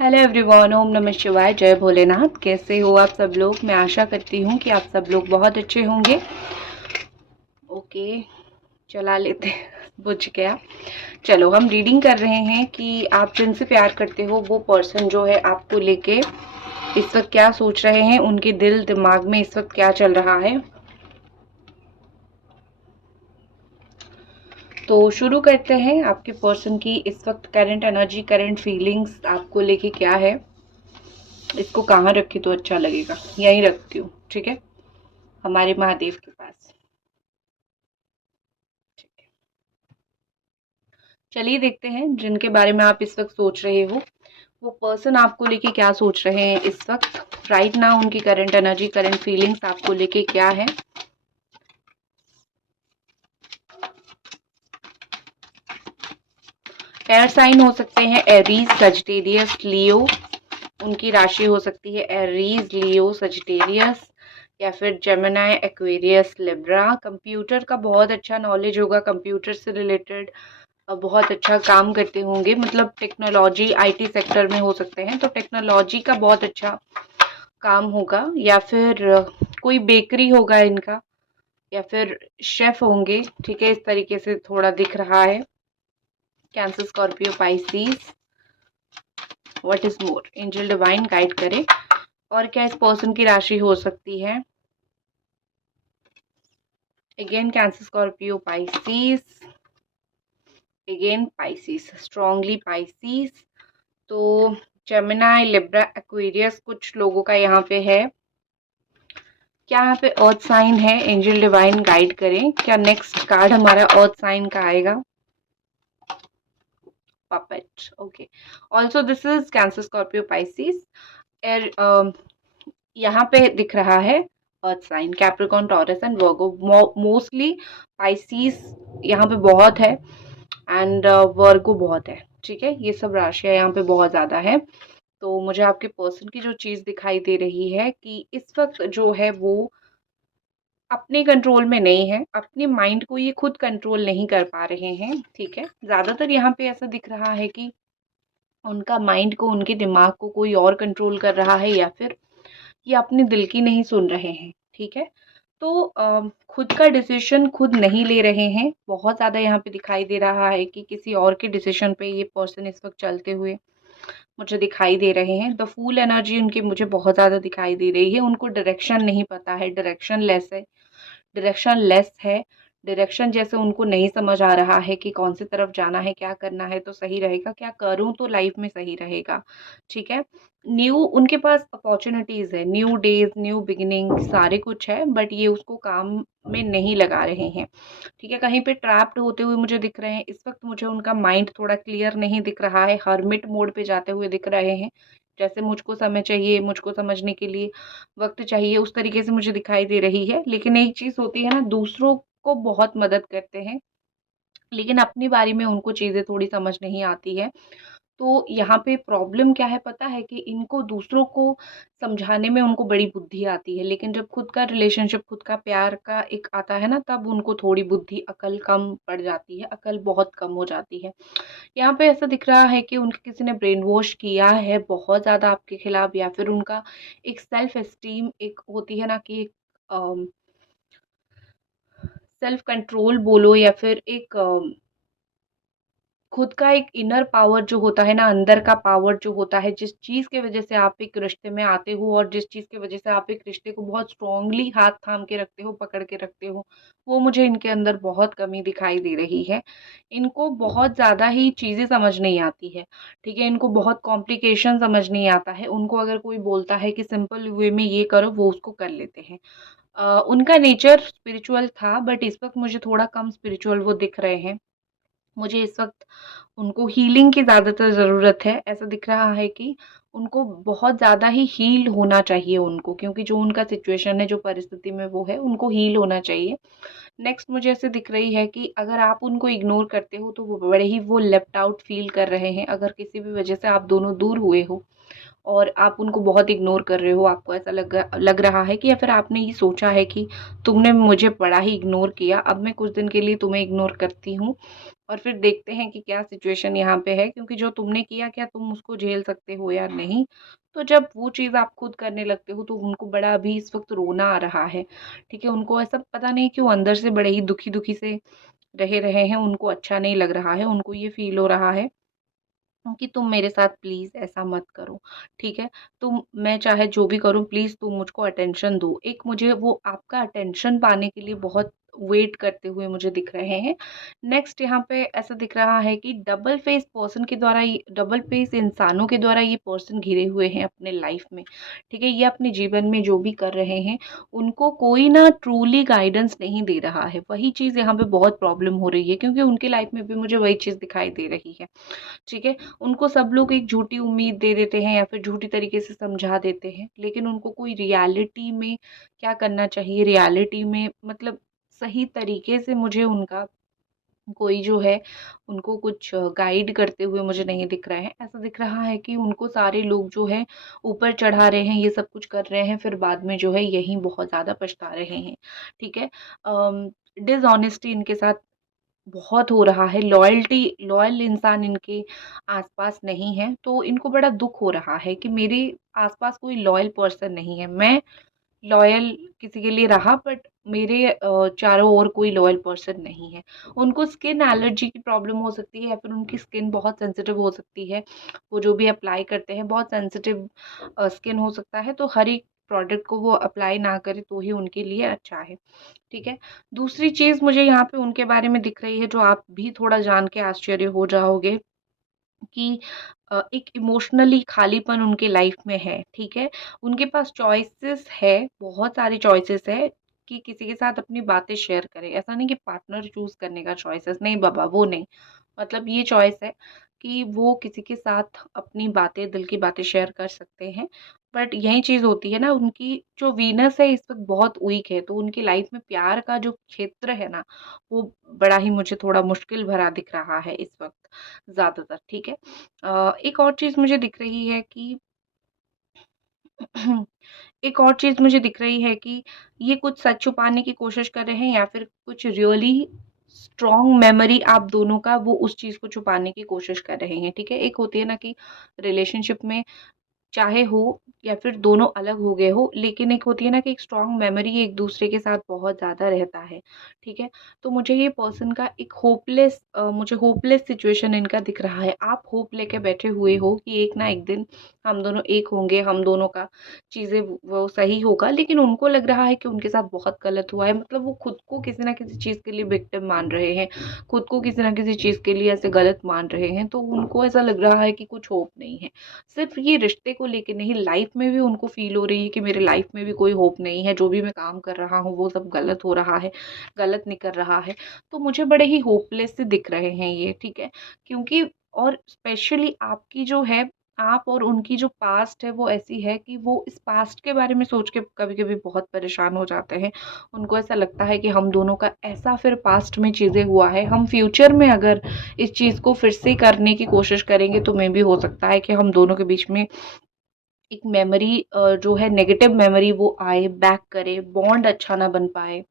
Hello everyone, ओम नमः शिवाय, जय भोलेनाथ। कैसे हो आप सब लोग? मैं आशा करती हूँ कि आप सब लोग बहुत अच्छे होंगे। ओके, चला लेते हैं। बुझ गया। चलो, हम रीडिंग कर रहे हैं कि आप जिनसे प्यार करते हो वो पर्सन जो है आपको लेके इस वक्त क्या सोच रहे हैं, उनके दिल दिमाग में इस वक्त क्या चल रहा है। तो शुरू करते हैं। आपके पर्सन की इस वक्त करंट एनर्जी, करंट फीलिंग्स आपको लेके क्या है। इसको कहाँ रखी तो अच्छा लगेगा? यहीं रखती हूँ, ठीक है, हमारे महादेव के पास। ठीक है, चलिए देखते हैं जिनके बारे में आप इस वक्त सोच रहे हो वो पर्सन आपको लेके क्या सोच रहे हैं इस वक्त। राइट नाउ उनकी करंट एनर्जी, करंट फीलिंग्स आपको लेके क्या है। एयर साइन हो सकते हैं एरीज, सजिटेरियस, लियो। उनकी राशि हो सकती है एरीज, लियो, सजिटेरियस, या फिर जेमिनी, एक्वेरियस, लिब्रा। कंप्यूटर का बहुत अच्छा नॉलेज होगा, कंप्यूटर से रिलेटेड बहुत अच्छा काम करते होंगे, मतलब टेक्नोलॉजी आईटी सेक्टर में हो सकते हैं, तो टेक्नोलॉजी का बहुत अच्छा काम होगा। या फिर कोई बेकरी होगा इनका, या फिर शेफ होंगे। ठीक है, इस तरीके से थोड़ा दिख रहा है। Cancer, Scorpio, Pisces. What is more, angel divine guide करे। और क्या इस पर्सन की राशि हो सकती है? Again Cancer, Scorpio, Pisces. Again Pisces, strongly Pisces. तो जेमिनी, लिब्रा, एक्वेरियस कुछ लोगों का यहाँ पे है। क्या यहाँ पे अर्थ साइन है? एंजल डिवाइन गाइड करें। क्या नेक्स्ट कार्ड हमारा अर्थ साइन का आएगा? Puppet, okay. Also this is Cancer, Scorpio, Pisces. Er यहाँ पे दिख रहा है earth sign Capricorn, Taurus and Virgo. Mostly Pisces यहाँ पे बहुत है एंड वर्गो बहुत है। ठीक है, ये सब राशियां यहाँ पे बहुत ज्यादा है। तो मुझे आपके पर्सन की जो चीज दिखाई दे रही है कि इस वक्त जो है वो अपने कंट्रोल में नहीं है, अपने माइंड को ये खुद कंट्रोल नहीं कर पा रहे हैं। ठीक है, ज्यादातर यहाँ पे ऐसा दिख रहा है कि उनका माइंड को, उनके दिमाग को कोई और कंट्रोल कर रहा है, या फिर ये अपने दिल की नहीं सुन रहे हैं। ठीक है, तो खुद का डिसीजन खुद नहीं ले रहे हैं। बहुत ज्यादा यहाँ पे दिखाई दे रहा है कि किसी और के डिसीजन पे ये पर्सन इस वक्त चलते हुए मुझे दिखाई दे रहे हैं। द फूल एनर्जी उनकी मुझे बहुत ज्यादा दिखाई दे रही है। उनको डायरेक्शन नहीं पता है, डायरेक्शन लेस है, डायरेक्शन लेस है। डायरेक्शन जैसे उनको नहीं समझ आ रहा है कि कौन सी तरफ जाना है, क्या करना है तो सही रहेगा, क्या करूं तो लाइफ में सही रहेगा। ठीक है, न्यू उनके पास अपॉर्चुनिटीज है, न्यू डेज, न्यू बिगिनिंग, सारे कुछ है, बट ये उसको काम में नहीं लगा रहे हैं। ठीक है, कहीं पे ट्रैप्ड होते हुए मुझे दिख रहे हैं इस वक्त। मुझे उनका माइंड थोड़ा क्लियर नहीं दिख रहा है, हर्मिट मोड पे जाते हुए दिख रहे हैं। जैसे मुझको समय चाहिए, मुझको समझने के लिए वक्त चाहिए, उस तरीके से मुझे दिखाई दे रही है। लेकिन एक चीज होती है ना, दूसरों को बहुत मदद करते हैं लेकिन अपनी बारी में उनको चीजें थोड़ी समझ नहीं आती है। तो यहाँ पे प्रॉब्लम क्या है पता है? कि इनको दूसरों को समझाने में उनको बड़ी बुद्धि आती है, लेकिन जब खुद का रिलेशनशिप, खुद का प्यार का एक आता है ना, तब उनको थोड़ी बुद्धि, अकल कम पड़ जाती है, अकल बहुत कम हो जाती है। यहाँ पे ऐसा दिख रहा है कि उनके किसी ने ब्रेन वॉश किया है बहुत ज्यादा आपके खिलाफ, या फिर उनका एक सेल्फ एस्टीम, एक होती है ना कि सेल्फ कंट्रोल बोलो, या फिर एक खुद का एक इनर पावर जो होता है ना, अंदर का पावर जो होता है, जिस चीज की वजह से आप एक रिश्ते में आते हो और जिस चीज की वजह से आप एक रिश्ते को बहुत स्ट्रांगली हाथ थाम के रखते हो, पकड़ के रखते हो, वो मुझे इनके अंदर बहुत कमी दिखाई दे रही है। इनको बहुत ज्यादा ही चीजें समझ नहीं आती है। ठीक है, इनको बहुत कॉम्प्लिकेशन समझ नहीं आता है। उनको अगर कोई बोलता है कि सिंपल वे में ये करो, वो उसको कर लेते हैं। उनका नेचर स्पिरिचुअल था, बट इस वक्त मुझे थोड़ा कम स्पिरिचुअल वो दिख रहे हैं। मुझे इस वक्त उनको हीलिंग की ज़्यादातर ज़रूरत है। ऐसा दिख रहा है कि उनको बहुत ज़्यादा ही हील होना चाहिए उनको, क्योंकि जो उनका सिचुएशन है, जो परिस्थिति में वो है, उनको हील होना चाहिए। नेक्स्ट मुझे ऐसे दिख रही है कि अगर आप उनको इग्नोर करते हो तो वो बड़े ही वो लेफ्ट आउट फील कर रहे हैं। अगर किसी भी वजह से आप दोनों दूर हुए हो और आप उनको बहुत इग्नोर कर रहे हो, आपको ऐसा लग रहा है कि या फिर आपने ये सोचा है कि तुमने मुझे बड़ा ही इग्नोर किया, अब मैं कुछ दिन के लिए तुम्हें इग्नोर करती हूँ और फिर देखते हैं कि क्या सिचुएशन यहाँ पे है, क्योंकि जो तुमने किया क्या तुम उसको झेल सकते हो या नहीं। तो जब वो चीज़ आप खुद करने लगते हो तो उनको बड़ा अभी इस वक्त रोना आ रहा है, ठीक है। उनको ऐसा पता नहीं क्यों अंदर से बड़े ही दुखी दुखी से रहे हैं, उनको अच्छा नहीं लग रहा है, उनको ये फील हो रहा है कि तुम मेरे साथ प्लीज़ ऐसा मत करो, ठीक है? तुम मैं चाहे जो भी करूँ प्लीज़ तुम मुझको अटेंशन दो। एक मुझे वो आपका अटेंशन पाने के लिए बहुत वेट करते हुए मुझे दिख रहे हैं। नेक्स्ट यहाँ पे ऐसा दिख रहा है कि डबल फेस इंसानों के द्वारा ये पर्सन घिरे हुए हैं अपने लाइफ़ में, ठीक है? ये अपने जीवन में जो भी कर रहे हैं, उनको कोई ना ट्रूली गाइडेंस नहीं दे रहा है। वही चीज़ यहाँ पे बहुत प्रॉब्लम हो रही है, क्योंकि उनकी लाइफ़ में भी मुझे वही चीज़ दिखाई दे रही है। ठीक है? उनको सब लोग एक झूठी उम्मीद दे देते हैं या फिर झूठी तरीके से समझा देते हैं, लेकिन उनको कोई रियलिटी में क्या करना चाहिए, रियलिटी में मतलब सही तरीके से मुझे उनका कोई जो है उनको कुछ गाइड करते हुए मुझे नहीं दिख रहा है। ऐसा दिख रहा है कि उनको सारे लोग जो है ऊपर चढ़ा रहे हैं, ये सब कुछ कर रहे हैं, फिर बाद में जो है यही बहुत ज़्यादा पछता रहे हैं, ठीक है? डिसऑनेस्टी इनके साथ बहुत हो रहा है, लॉयल इंसान इनके आस-पास नहीं है, तो इनको बड़ा दुःख हो रहा है कि मेरे आस-पास कोई लॉयल पर्सन नहीं है। मैं लॉयल किसी के लिए रहा बट मेरे चारों ओर कोई लॉयल पर्सन नहीं है। उनको स्किन एलर्जी की प्रॉब्लम हो सकती है या फिर उनकी स्किन बहुत सेंसिटिव हो सकती है। वो जो भी अप्लाई करते हैं बहुत सेंसिटिव स्किन हो सकता है, तो हर एक प्रोडक्ट को वो अप्लाई ना करें तो ही उनके लिए अच्छा है। ठीक है? दूसरी चीज़ मुझे यहाँ पे उनके बारे में दिख रही है जो आप भी थोड़ा जान के आश्चर्य हो जाओगे कि एक इमोशनली खालीपन उनके लाइफ में है, ठीक है? उनके पास चॉइसेस है, बहुत सारी चॉइसेस है कि किसी के साथ अपनी बातें शेयर करें। ऐसा नहीं कि पार्टनर चूज़ करने का चॉइसेस नहीं बाबा, वो नहीं। मतलब ये चॉइस है कि वो किसी के साथ अपनी बातें, दिल की बातें शेयर कर सकते हैं। बट यही चीज़ होती है ना, उनकी जो वीनस है इस वक़्त बहुत वीक है, तो उनकी लाइफ में प्यार का जो क्षेत्र है ना, वो बड़ा ही मुझे थोड़ा मुश्किल भरा दिख रहा है इस वक़्त ज़्यादातर, ठीक है? एक और चीज़ मुझे दिख रही है कि एक और चीज़ मुझे दिख रही है कि ये कुछ सच छुपाने की कोशिश कर रहे हैं या फिर कुछ रियली स्ट्रॉन्ग मेमोरी आप दोनों का वो उस चीज़ को छुपाने की कोशिश कर रहे हैं, ठीक है? एक होती है ना कि रिलेशनशिप में चाहे हो या फिर दोनों अलग हो गए हो, लेकिन एक होती है ना कि एक स्ट्रॉन्ग मेमोरी एक दूसरे के साथ बहुत ज़्यादा रहता है, ठीक है? तो मुझे ये पर्सन का एक मुझे होपलेस सिचुएशन इनका दिख रहा है। आप होप लेके बैठे हुए हो कि एक ना एक दिन हम दोनों एक होंगे, हम दोनों का चीज़ें वो सही होगा, लेकिन उनको लग रहा है कि उनके साथ बहुत गलत हुआ है। मतलब वो खुद को किसी न किसी चीज़ के लिए विक्टिम मान रहे हैं, खुद को किसी न किसी चीज़ के लिए ऐसे गलत मान रहे हैं, तो उनको ऐसा लग रहा है कि कुछ होप नहीं है। सिर्फ ये रिश्ते को लेके नहीं, लाइफ में भी उनको फ़ील हो रही है कि मेरे लाइफ में भी कोई होप नहीं है, जो भी मैं काम कर रहा हूँ वो सब गलत हो रहा है, गलत निकल रहा है। तो मुझे बड़े ही होपलेस से दिख रहे हैं ये, ठीक है? क्योंकि और स्पेशली आपकी जो है, आप और उनकी जो पास्ट है वो ऐसी है कि वो इस पास्ट के बारे में सोच के कभी-कभी बहुत परेशान हो जाते हैं। उनको ऐसा लगता है कि हम दोनों का ऐसा फिर पास्ट में चीज़ें हुआ है, हम फ्यूचर में अगर इस चीज़ को फिर से करने की कोशिश करेंगे तो मे बी हो सकता है कि हम दोनों के बीच में एक मेमोरी जो है नेगेटिव मेमोरी वो आए, बैक करे, बॉन्ड अच्छा ना बन पाए।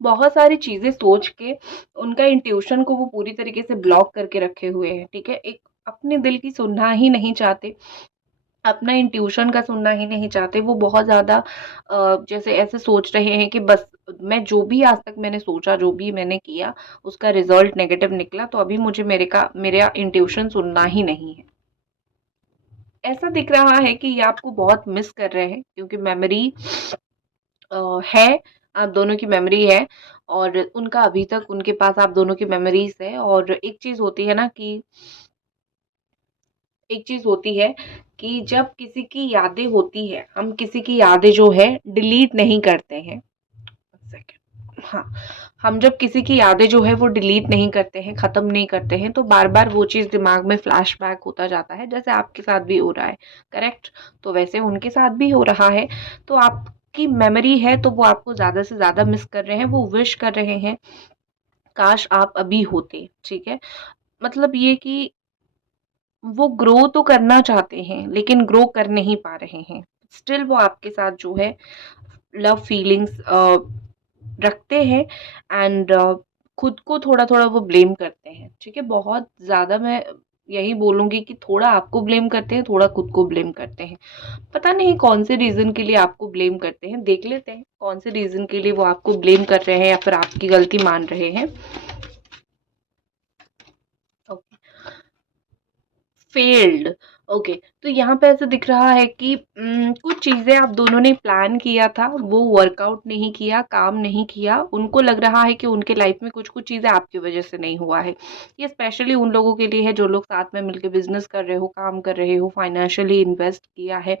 बहुत सारी चीज़ें सोच के उनका इंट्यूशन को वो पूरी तरीके से ब्लॉक करके रखे हुए हैं, ठीक है? एक अपने दिल की सुनना ही नहीं चाहते, अपना इंट्यूशन का सुनना ही नहीं चाहते। वो बहुत ज़्यादा जैसे ऐसे सोच रहे हैं कि बस मैं जो भी आज तक मैंने सोचा, जो भी मैंने किया, उसका रिज़ल्ट नेगेटिव निकला, तो अभी मुझे मेरा इंट्यूशन सुनना ही नहीं है। ऐसा दिख रहा है कि ये आपको बहुत मिस कर रहे हैं, क्योंकि मेमोरी है, आप दोनों की मेमोरी है और उनका अभी तक उनके पास आप दोनों की मेमोरीज़ है। और एक चीज़ होती है कि जब किसी की यादें होती है, हम किसी की यादें जो है डिलीट नहीं करते हैं। 1 सेकंड, हाँ, हम जब किसी की यादें जो है वो डिलीट नहीं करते हैं, ख़त्म नहीं करते हैं, तो बार-बार वो चीज़ दिमाग में फ्लैशबैक होता जाता है, जैसे आपके साथ भी हो रहा है, करेक्ट? तो वैसे उनके साथ भी हो रहा है। तो आपकी मेमोरी है तो वो आपको ज़्यादा से ज़्यादा मिस कर रहे हैं, वो विश कर रहे हैं, काश आप अभी होते, ठीक है? मतलब ये कि वो ग्रो तो करना चाहते हैं लेकिन ग्रो कर नहीं पा रहे हैं। स्टिल वो आपके साथ जो है लव फीलिंग्स रखते हैं एंड खुद को थोड़ा-थोड़ा वो ब्लेम करते हैं, ठीक है? बहुत ज़्यादा मैं यही बोलूँगी कि थोड़ा आपको ब्लेम करते हैं, थोड़ा खुद को ब्लेम करते हैं। पता नहीं कौन से रीज़न के लिए आपको ब्लेम करते हैं, देख लेते हैं कौन से रीज़न के लिए वो आपको ब्लेम कर रहे हैं या फिर आपकी गलती मान रहे हैं। Okay, failed. ओके, तो यहाँ पे ऐसा दिख रहा है कि कुछ चीज़ें आप दोनों ने प्लान किया था, वो वर्कआउट नहीं किया, काम नहीं किया। उनको लग रहा है कि उनके लाइफ में कुछ-कुछ चीज़ें आपकी वज़ह से नहीं हुआ है। ये स्पेशली उन लोगों के लिए है जो लोग साथ में मिलके बिज़नेस कर रहे हो, काम कर रहे हो, फाइनेंशियली इन्वेस्ट किया है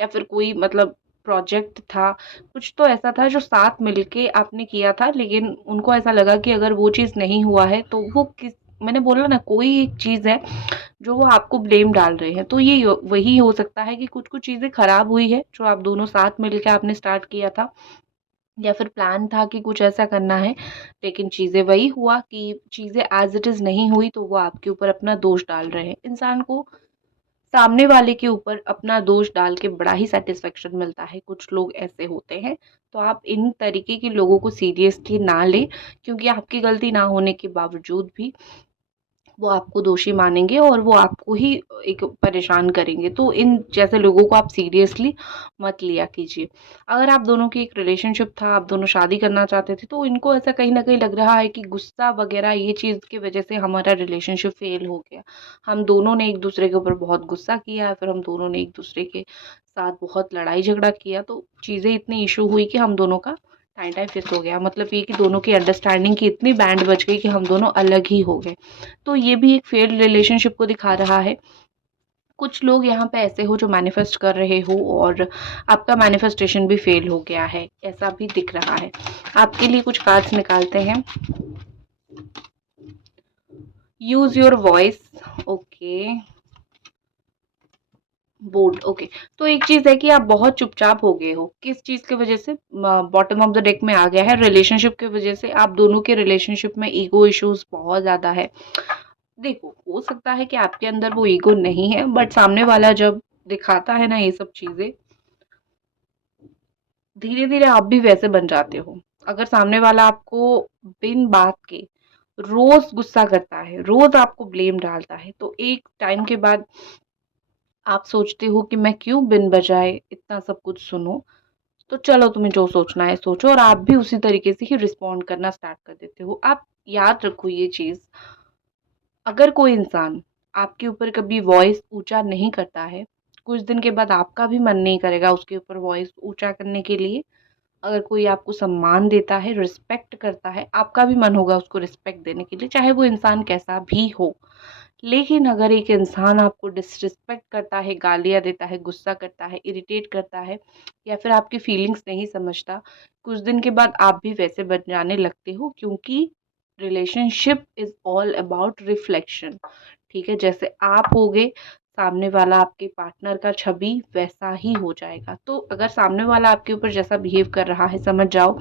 या फिर कोई मतलब प्रोजेक्ट था, कुछ तो ऐसा था जो साथ मिलके आपने किया था लेकिन उनको ऐसा लगा कि अगर वो चीज़ नहीं हुआ है तो वो किस मैंने बोला ना कोई एक चीज़ है जो वो आपको ब्लेम डाल रहे हैं। तो ये वही हो सकता है कि कुछ-कुछ चीज़ें खराब हुई है जो आप दोनों साथ मिलके आपने स्टार्ट किया था या फिर प्लान था कि कुछ ऐसा करना है, लेकिन चीज़ें वही हुआ कि चीज़ें एज़ इट इज़ नहीं हुई तो वो आपके ऊपर अपना दोष डाल रहे हैं। इंसान को सामने वाले के ऊपर अपना दोष डाल के बड़ा ही सैटिस्फैक्शन मिलता है, कुछ लोग ऐसे होते हैं। तो आप इन तरीके के लोगों को सीरियसली ना लें क्योंकि आपकी गलती ना होने के बावजूद भी वो आपको दोषी मानेंगे और वो आपको ही एक परेशान करेंगे। तो इन जैसे लोगों को आप सीरियसली मत लिया कीजिए। अगर आप दोनों की एक रिलेशनशिप था, आप दोनों शादी करना चाहते थे, तो इनको ऐसा कहीं न कहीं लग रहा है कि गुस्सा वग़ैरह ये चीज़ की वज़ह से हमारा रिलेशनशिप फ़ेल हो गया। हम दोनों ने एक-दूसरे के ऊपर बहुत गुस्सा किया, फिर हम दोनों ने एक-दूसरे के साथ बहुत लड़ाई-झगड़ा किया, तो चीज़ें इतनी इश्यू हुई कि हम दोनों का टाई टाई फिस हो गया। मतलब ये कि दोनों की अंडरस्टैंडिंग की इतनी बैंड बज गई कि हम दोनों अलग ही हो गए। तो ये भी एक फेल्ड रिलेशनशिप को दिखा रहा है। कुछ लोग यहाँ पे ऐसे हो जो मैनिफेस्ट कर रहे हो और आपका मैनिफेस्टेशन भी फेल हो गया है, ऐसा भी दिख रहा है। आपके लिए कुछ कार्ड्स निकालते हैं। Use your voice. Okay, bold. Okay, तो एक चीज़ है कि आप बहुत चुपचाप हो गए हो। किस चीज़ की वज़ह से? बॉटम ऑफ द डेक में आ गया है रिलेशनशिप की वज़ह से। आप दोनों के रिलेशनशिप में ईगो इश्यूज़ बहुत ज़्यादा है। देखो, हो सकता है कि आपके अंदर वो ईगो नहीं है बट सामने वाला जब दिखाता है ना ये सब चीज़ें, धीरे-धीरे आप भी वैसे बन जाते हो। अगर सामने वाला आपको बिन बात के रोज़ गुस्सा करता है, रोज़ आपको ब्लेम डालता है, तो एक टाइम के बाद आप सोचते हो कि मैं क्यों बिन बजाए इतना सब कुछ सुनूँ? तो चलो तुम्हें जो सोचना है सोचो और आप भी उसी तरीके से ही रिस्पॉन्ड करना स्टार्ट कर देते हो। आप याद रखो ये चीज़, अगर कोई इंसान आपके ऊपर कभी वॉइस ऊँचा नहीं करता है, कुछ दिन के बाद आपका भी मन नहीं करेगा उसके ऊपर वॉइस ऊँचा करने के लिए। अगर कोई आपको सम्मान देता है, रिस्पेक्ट करता है, आपका भी मन होगा उसको रिस्पेक्ट देने के लिए, चाहे वो इंसान कैसा भी हो। लेकिन अगर एक इंसान आपको डिसरिस्पेक्ट करता है, गालियाँ देता है, गुस्सा करता है, इरिटेट करता है या फिर आपकी फीलिंग्स नहीं समझता, कुछ दिन के बाद आप भी वैसे बन जाने लगते हो क्योंकि relationship is all about reflection. ठीक है? जैसे आप होगे, सामने वाला आपके पार्टनर का छवि वैसा ही हो जाएगा। तो अगर सामने वाला आपके ऊपर जैसा बिहेव कर रहा है, समझ जाओ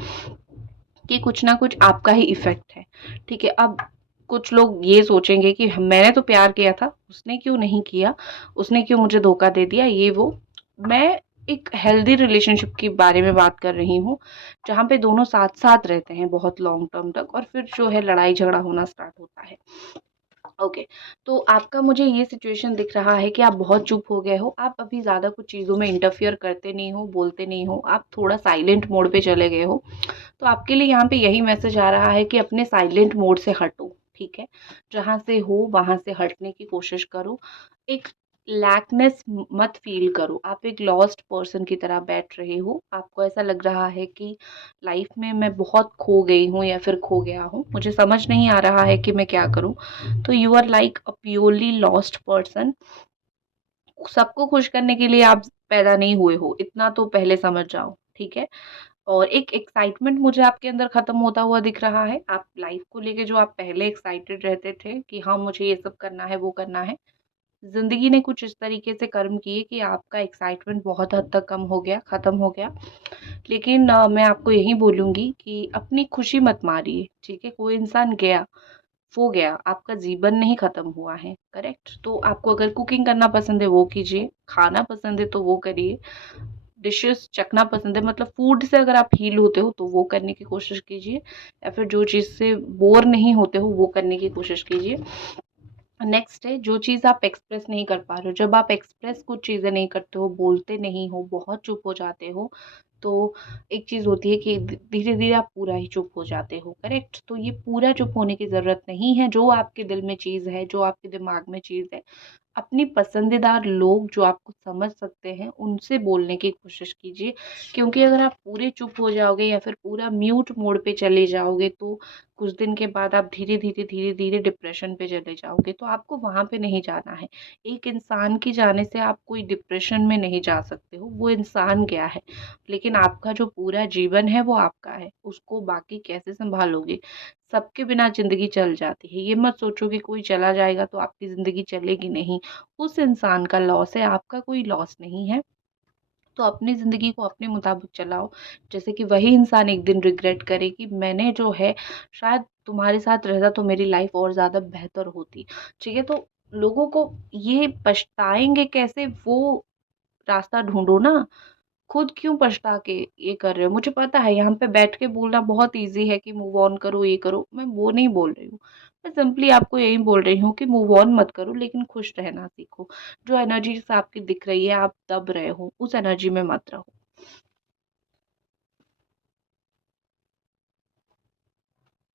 कि कुछ ना कुछ आपका ही इफ़ेक्ट है। ठीक है? अब कुछ लोग ये सोचेंगे कि मैंने तो प्यार किया था, उसने क्यों नहीं किया? उसने क्यों मुझे धोखा दे दिया? ये वो। मैं एक हेल्दी रिलेशनशिप के बारे में बात कर रही हूँ, जहाँ पे दोनों साथ-साथ रहते हैं बहुत लॉन्ग टर्म तक और फिर जो है लड़ाई-झगड़ा होना स्टार्ट होता है। ओके, तो आपका मुझे ये सिचुएशन दिख रहा है कि आप बहुत चुप हो गए हो, आप अभी ज़्यादा कुछ चीज़ों में इंटरफियर करते नहीं हो, बोलते नहीं हो, आप थोड़ा साइलेंट मोड पे चले गए हो। तो आपके लिए यहाँ पे यही मैसेज आ रहा है कि अपने साइलेंट मोड से हटो, ठीक है? जहाँ से हो वहाँ से हटने की कोशिश करो। एक लैकनेस मत फ़ील करो, आप एक लॉस्ट पर्सन की तरह बैठ रहे हो। आपको ऐसा लग रहा है कि लाइफ़ में मैं बहुत खो गई हूँ या फिर खो गया हूँ, मुझे समझ नहीं आ रहा है कि मैं क्या करूँ? तो you are like a purely lost person. सबको खुश करने के लिए आप पैदा नहीं हुए हो, इतना तो पहले समझ जाओ, ठीक है? और एक एक्साइटमेंट मुझे आपके अंदर खत्म होता हुआ दिख रहा है। आप लाइफ़ को लेके जो आप पहले एक्साइटेड रहते थे कि हाँ, मुझे ये सब करना है, वो करना है। ज़िंदगी ने कुछ इस तरीके से कर्म किए कि आपका एक्साइटमेंट बहुत हद तक कम हो गया, खत्म हो गया। लेकिन मैं आपको यही बोलूँगी कि अपनी खुशी मत मारिए, ठीक है? कोई इंसान गया, वो गया, आपका जीवन नहीं खत्म हुआ है, करेक्ट। तो आपको अगर कुकिंग करना पसंद है वो कीजिए, खाना पसंद है तो वो करिए, डिशेस चखना पसंद है, मतलब फूड से अगर आप हील होते हो तो वो करने की कोशिश कीजिए, या फिर जो चीज़ से बोर नहीं होते हो वो करने की कोशिश कीजिए। नेक्स्ट है, जो चीज़ आप एक्सप्रेस नहीं कर पा रहे हो, जब आप एक्सप्रेस कुछ चीज़ें नहीं करते हो, बोलते नहीं हो, बहुत चुप हो जाते हो, तो एक चीज़ होती है कि धीरे धीरे आप पूरा ही चुप हो जाते हो, करेक्ट। तो ये पूरा चुप होने की ज़रूरत नहीं है। जो आपके दिल में चीज़ है, जो आपके दिमाग में चीज़ है, अपनी पसंदीदार लोग जो आपको समझ सकते हैं उनसे बोलने की कोशिश कीजिए, क्योंकि अगर आप पूरे चुप हो जाओगे या फिर पूरा म्यूट मोड पे चले जाओगे तो कुछ दिन के बाद आप धीरे धीरे डिप्रेशन पे चले जाओगे। तो आपको वहां पे नहीं जाना है। एक इंसान के जाने से आप कोई डिप्रेशन में नहीं जा सकते हो, वो इंसान गया है, लेकिन आपका जो पूरा जीवन है वो आपका है, उसको बाकी कैसे संभालोगे। सबके बिना ज़िंदगी चल जाती है। ये मत सोचो कि कोई चला जाएगा तो आपकी ज़िंदगी चलेगी नहीं। उस इंसान का लॉस है, आपका कोई लॉस नहीं है। तो अपनी ज़िंदगी को अपने मुताबिक चलाओ, जैसे कि वही इंसान एक दिन रिग्रेट करे कि मैंने जो है शायद तुम्हारे साथ रहता तो मेरी लाइफ और ज़्यादा बेहतर होती। ठीक है? तो लोगों को ये पछताएँगे कैसे वो रास्ता ढूँढो ना। खुद क्यों पछता के ये कर रहे हो? मुझे पता है यहाँ पे बैठ के बोलना बहुत ईज़ी है कि मूव ऑन करो, ये करो, मैं वो नहीं बोल रही हूँ। मैं सिंपली आपको यही बोल रही हूँ कि मूव ऑन मत करो, लेकिन खुश रहना सीखो। जो एनर्जीज़ आपकी दिख रही है, आप दब रहे हो, उस एनर्जी में मत रहो।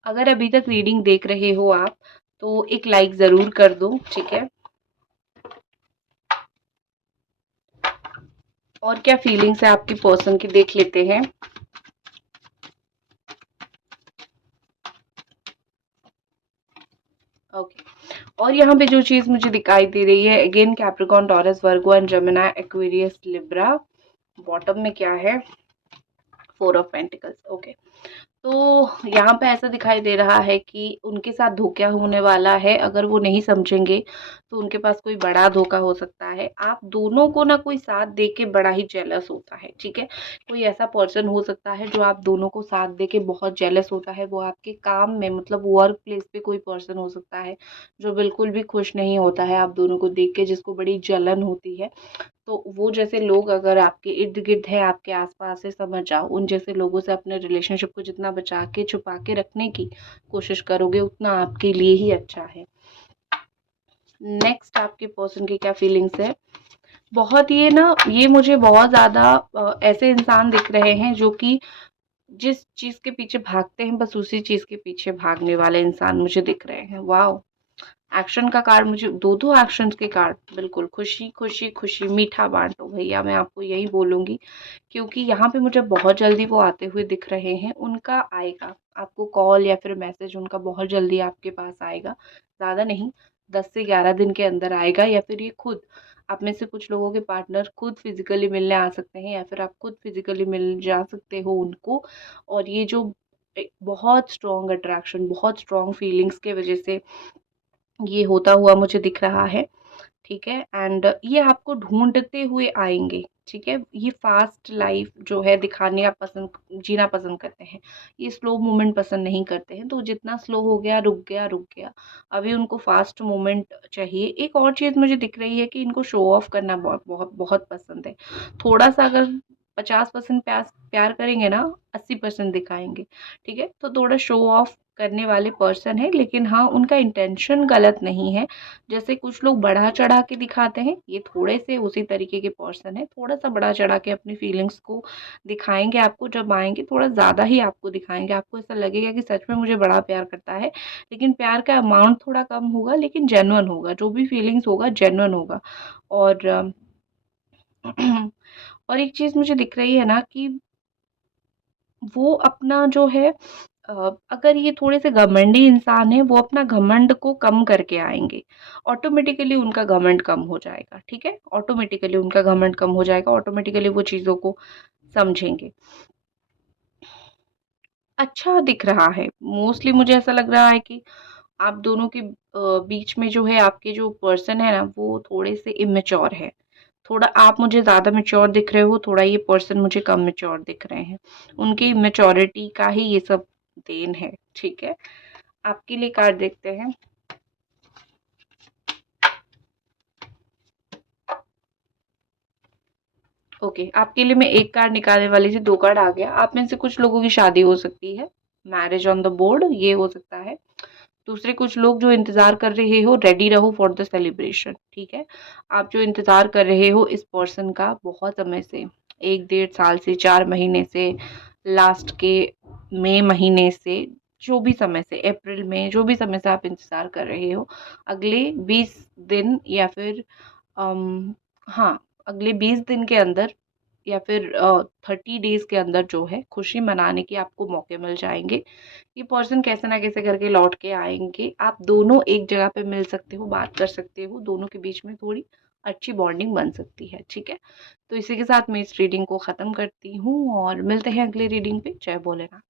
अगर अभी तक रीडिंग देख रहे हो आप, तो एक लाइक ज़रूर कर दो, ठीक है? और क्या फीलिंग्स है आपकी पर्सन की देख लेते हैं। ओके। और यहाँ पे जो चीज़ मुझे दिखाई दे रही है, again Capricorn, taurus, Virgo and Gemini, Aquarius, Libra. Bottom में क्या है? 4 ऑफ पेंटिकल्स। ओके। तो यहाँ पे ऐसा दिखाई दे रहा है कि उनके साथ धोखा होने वाला है। अगर वो नहीं समझेंगे तो उनके पास कोई बड़ा धोखा हो सकता है। आप दोनों को ना कोई साथ देख के बड़ा ही जेलस होता है, ठीक है? कोई ऐसा पर्सन हो सकता है जो आप दोनों को साथ दे के बहुत जेलस होता है। वो आपके काम में, मतलब वर्क प्लेस पे कोई पर्सन हो सकता है जो बिल्कुल भी खुश नहीं होता है आप दोनों को देख के, जिसको बड़ी जलन होती है। तो वो जैसे लोग अगर आपके इर्द-गिर्द है, आपके आस-पास है, समझ जाओ, उन जैसे लोगों से अपने रिलेशनशिप को जितना बचा के, छुपा के रखने की कोशिश करोगे, उतना आपके लिए ही अच्छा है। नेक्स्ट आपके पर्सन की क्या फीलिंग्स है? बहुत ये मुझे बहुत ज़्यादा ऐसे इंसान दिख रहे हैं जो कि जिस चीज़ के पीछे भागते हैं, बस उसी चीज़ के पीछे भागने वाले इंसान मुझे दिख रहे हैं। वॉव! एक्शन का कार्ड, मुझे दो एक्शंस के कार्ड, बिल्कुल खुशी खुशी खुशी, मीठा बांटो भैया, मैं आपको यही बोलूंगी, क्योंकि यहाँ पे मुझे बहुत जल्दी वो आते हुए दिख रहे हैं। उनका आएगा आपको कॉल या फिर मैसेज, उनका बहुत जल्दी आपके पास आएगा, ज़्यादा नहीं, 10 से 11 दिन के अंदर आएगा। या फिर ये खुद, आप में से कुछ लोगों के पार्टनर खुद फिजिकली मिलने आ सकते हैं, या फिर आप खुद फिजिकली मिल जा सकते हो उनको। और ये जो बहुत स्ट्रॉन्ग अट्रैक्शन, बहुत स्ट्रॉन्ग फीलिंग्स के वजह से ये होता हुआ मुझे दिख रहा है, ठीक है? एंड ये आपको ढूँढते हुए आएँगे, ठीक है? ये फ़ास्ट लाइफ़ जो है दिखाने आप पसंद, जीना पसंद करते हैं। ये स्लो मूवमेंट पसंद नहीं करते हैं, तो जितना स्लो हो गया, रुक गया, रुक गया। अभी उनको फ़ास्ट मूवमेंट चाहिए। एक और चीज़ मुझे दिख रही है कि इनको शो ऑफ करना बहुत बहुत बहुत पसंद है। थोड़ा-सा अगर 50% प्यार करेंगे ना, 80% दिखाएँगे, ठीक है? तो थोड़ा शो ऑफ करने वाले पर्सन है, लेकिन हाँ, उनका इंटेंशन गलत नहीं है। जैसे कुछ लोग बढ़ा-चढ़ा के दिखाते हैं, ये थोड़े से उसी तरीके के पर्सन हैं। थोड़ा-सा बढ़ा-चढ़ा के अपनी फीलिंग्स को दिखाएँगे आपको, जब आएँगे थोड़ा ज़्यादा ही आपको दिखाएँगे। आपको ऐसा लगेगा कि सच में मुझे बड़ा प्यार करता है, लेकिन प्यार का अमाउंट थोड़ा कम होगा, लेकिन जेन्युइन होगा। जो भी फीलिंग्स होगा जेन्युइन होगा। और और एक चीज़ मुझे दिख रही है ना कि वो अपना जो है, अगर ये थोड़े से घमंडी इंसान है, वो अपना घमंड को कम करके आएँगे। ऑटोमेटिकली उनका घमंड कम हो जाएगा, ठीक है? ऑटोमेटिकली उनका घमंड कम हो जाएगा, ऑटोमेटिकली वो चीज़ों को समझेंगे। अच्छा दिख रहा है, मोस्टली मुझे ऐसा लग रहा है कि आप दोनों के बीच में जो है, आपके जो पर्सन है ना, वो थोड़े से इमैच्योर है। थोड़ा आप मुझे ज़्यादा मैच्योर दिख रहे हो, थोड़ा ये पर्सन मुझे कम मैच्योर दिख रहे हैं। उनकी मैच्योरिटी का ही ये सब देन है, ठीक है? आपके लिए कार्ड देखते हैं। ओके, आपके लिए मैं एक कार्ड निकालने वाली थी, 2 कार्ड आ गया। आप में से कुछ लोगों की शादी हो सकती है, मैरिज ऑन द बोर्ड, ये हो सकता है। दूसरे कुछ लोग जो इंतजार कर रहे हो, रेडी रहो फॉर द सेलिब्रेशन, ठीक है। आप जो इंतजार कर रहे हो इस पर्सन का बहुत समय से, 1 डेढ़ साल से, 4 महीने से, लास्ट के मई महीने से, जो भी समय से, अप्रैल में, जो भी समय से आप इंतजार कर रहे हो, अगले 20 दिन या फिर हाँ, अगले 20 दिन के अंदर या फिर 30 डेज के अंदर जो है खुशी मनाने के आपको मौके मिल जाएंगे। ये पर्सन कैसे ना कैसे करके लौट के आएंगे। आप दोनों एक जगह पे मिल सकते हो, बात कर सकते हो, दोनों के बीच में थोड़ी अच्छी बॉन्डिंग बन सकती है, ठीक है। तो इसी के साथ मैं इस रीडिंग को ख़त्म करती हूँ और मिलते हैं अगले रीडिंग पे। जय भोलेनाथ।